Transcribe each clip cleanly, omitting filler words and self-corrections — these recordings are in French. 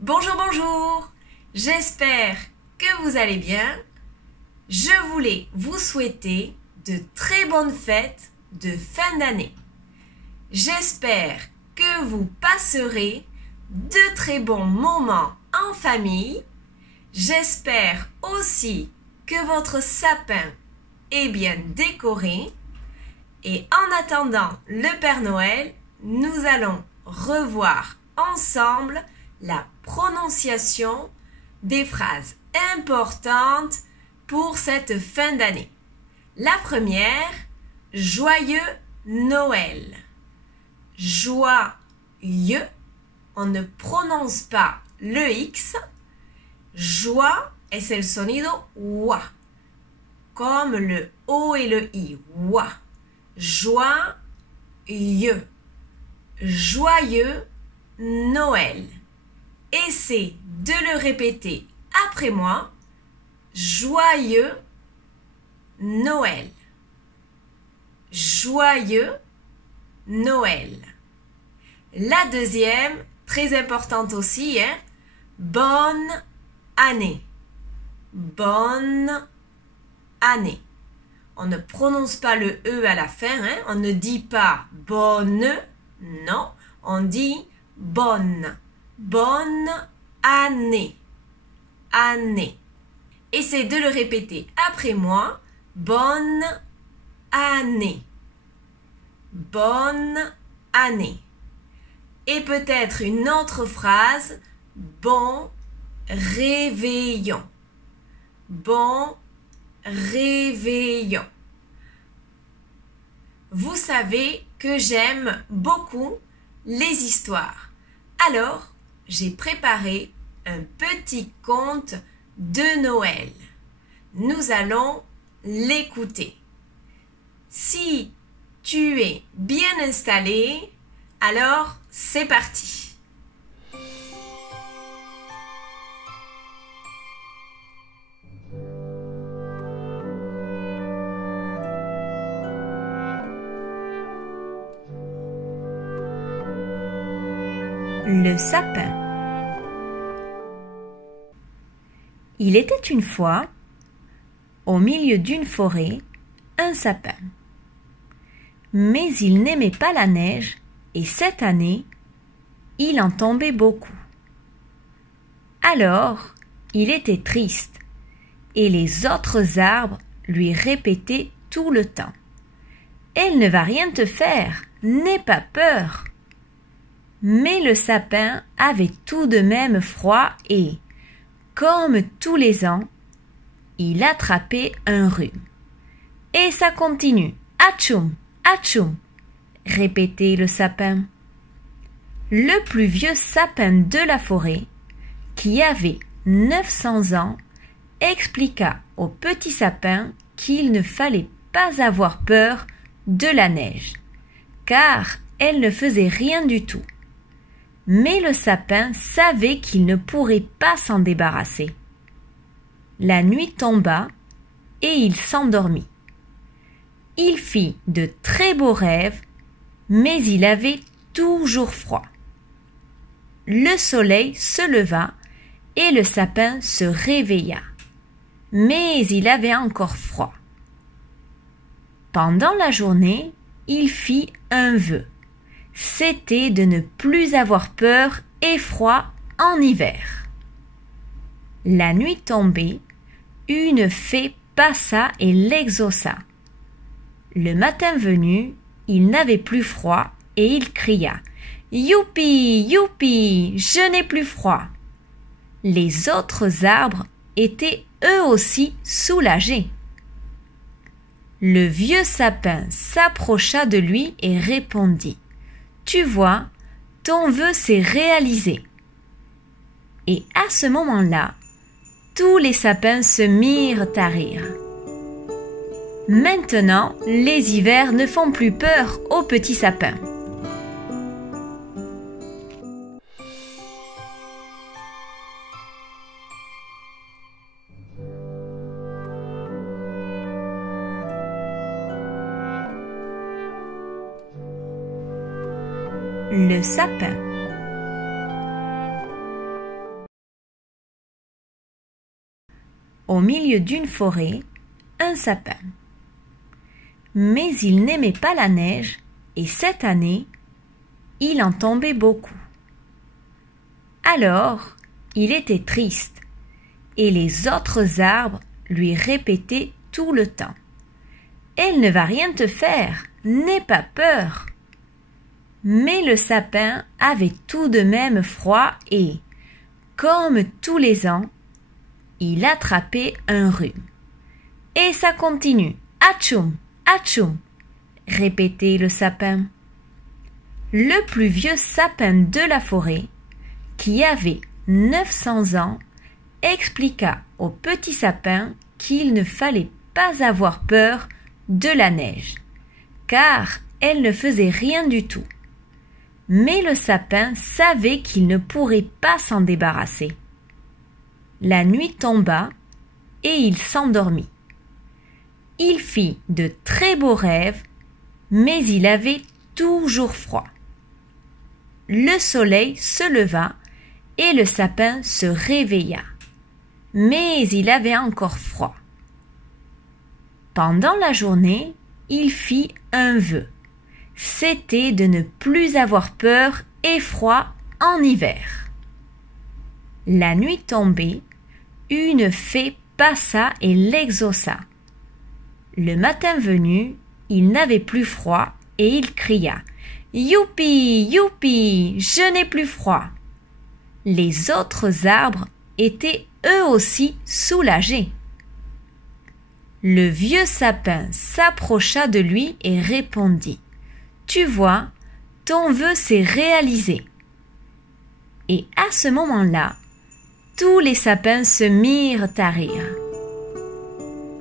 Bonjour, bonjour. J'espère que vous allez bien. Je voulais vous souhaiter de très bonnes fêtes de fin d'année. J'espère que vous passerez de très bons moments en famille. J'espère aussi que votre sapin est bien décoré. Et en attendant le Père Noël, nous allons revoir ensemble la prononciation des phrases importantes pour cette fin d'année. La première, joyeux Noël. Joyeux, on ne prononce pas le X. Joie es el sonido wa, comme le O et le I. Wa. Joyeux. Joyeux Noël. Essaie de le répéter après moi. Joyeux Noël. Joyeux Noël. La deuxième, très importante aussi, hein? Bonne année. Bonne année. On ne prononce pas le E à la fin, hein? On ne dit pas bonne, non, on dit bonne. Bonne année. Année. Essaie de le répéter après moi. Bonne année. Bonne année. Et peut-être une autre phrase. Bon réveillon. Bon réveillon. Vous savez que j'aime beaucoup les histoires. Alors, j'ai préparé un petit conte de Noël. Nous allons l'écouter. Si tu es bien installé, alors c'est parti. Le sapin. Il était une fois, au milieu d'une forêt, un sapin. Mais il n'aimait pas la neige et cette année, il en tombait beaucoup. Alors, il était triste et les autres arbres lui répétaient tout le temps. « Elle ne va rien te faire, n'aie pas peur !» Mais le sapin avait tout de même froid et, comme tous les ans, il attrapait un rhume. Et ça continue. Atchoum, atchoum, répétait le sapin. Le plus vieux sapin de la forêt, qui avait 900 ans, expliqua au petit sapin qu'il ne fallait pas avoir peur de la neige, car elle ne faisait rien du tout. Mais le sapin savait qu'il ne pourrait pas s'en débarrasser. La nuit tomba et il s'endormit. Il fit de très beaux rêves, mais il avait toujours froid. Le soleil se leva et le sapin se réveilla, mais il avait encore froid. Pendant la journée, il fit un vœu. C'était de ne plus avoir peur et froid en hiver. La nuit tombée, une fée passa et l'exauça. Le matin venu, il n'avait plus froid et il cria « Youpi, youpi, je n'ai plus froid !» Les autres arbres étaient eux aussi soulagés. Le vieux sapin s'approcha de lui et répondit « Tu vois, ton vœu s'est réalisé. » Et à ce moment-là, tous les sapins se mirent à rire. Maintenant, les hivers ne font plus peur aux petits sapins. Le sapin. au milieu d'une forêt, un sapin. Mais il n'aimait pas la neige et cette année, il en tombait beaucoup. Alors, il était triste et les autres arbres lui répétaient tout le temps. « Elle ne va rien te faire, n'aie pas peur !» Mais le sapin avait tout de même froid et, comme tous les ans, il attrapait un rhume. Et ça continue. Atchoum, atchoum, répétait le sapin. Le plus vieux sapin de la forêt, qui avait 900 ans, expliqua au petit sapin qu'il ne fallait pas avoir peur de la neige, car elle ne faisait rien du tout. Mais le sapin savait qu'il ne pourrait pas s'en débarrasser. La nuit tomba et il s'endormit. Il fit de très beaux rêves, mais il avait toujours froid. Le soleil se leva et le sapin se réveilla, mais il avait encore froid. Pendant la journée, il fit un vœu. C'était de ne plus avoir peur et froid en hiver. La nuit tombée, une fée passa et l'exauça. Le matin venu, il n'avait plus froid et il cria « Youpi, youpi, je n'ai plus froid !» Les autres arbres étaient eux aussi soulagés. Le vieux sapin s'approcha de lui et répondit « Tu vois, ton vœu s'est réalisé. » Et à ce moment-là, tous les sapins se mirent à rire.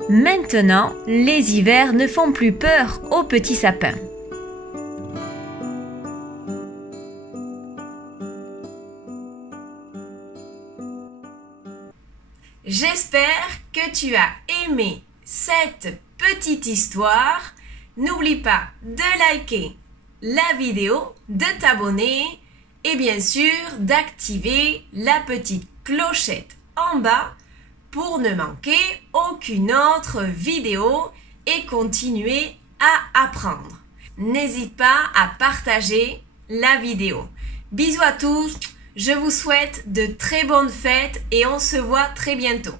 Maintenant, les hivers ne font plus peur aux petits sapins. J'espère que tu as aimé cette petite histoire. N'oublie pas de liker la vidéo, de t'abonner et bien sûr d'activer la petite clochette en bas pour ne manquer aucune autre vidéo et continuer à apprendre. N'hésite pas à partager la vidéo. Bisous à tous, je vous souhaite de très bonnes fêtes et on se voit très bientôt.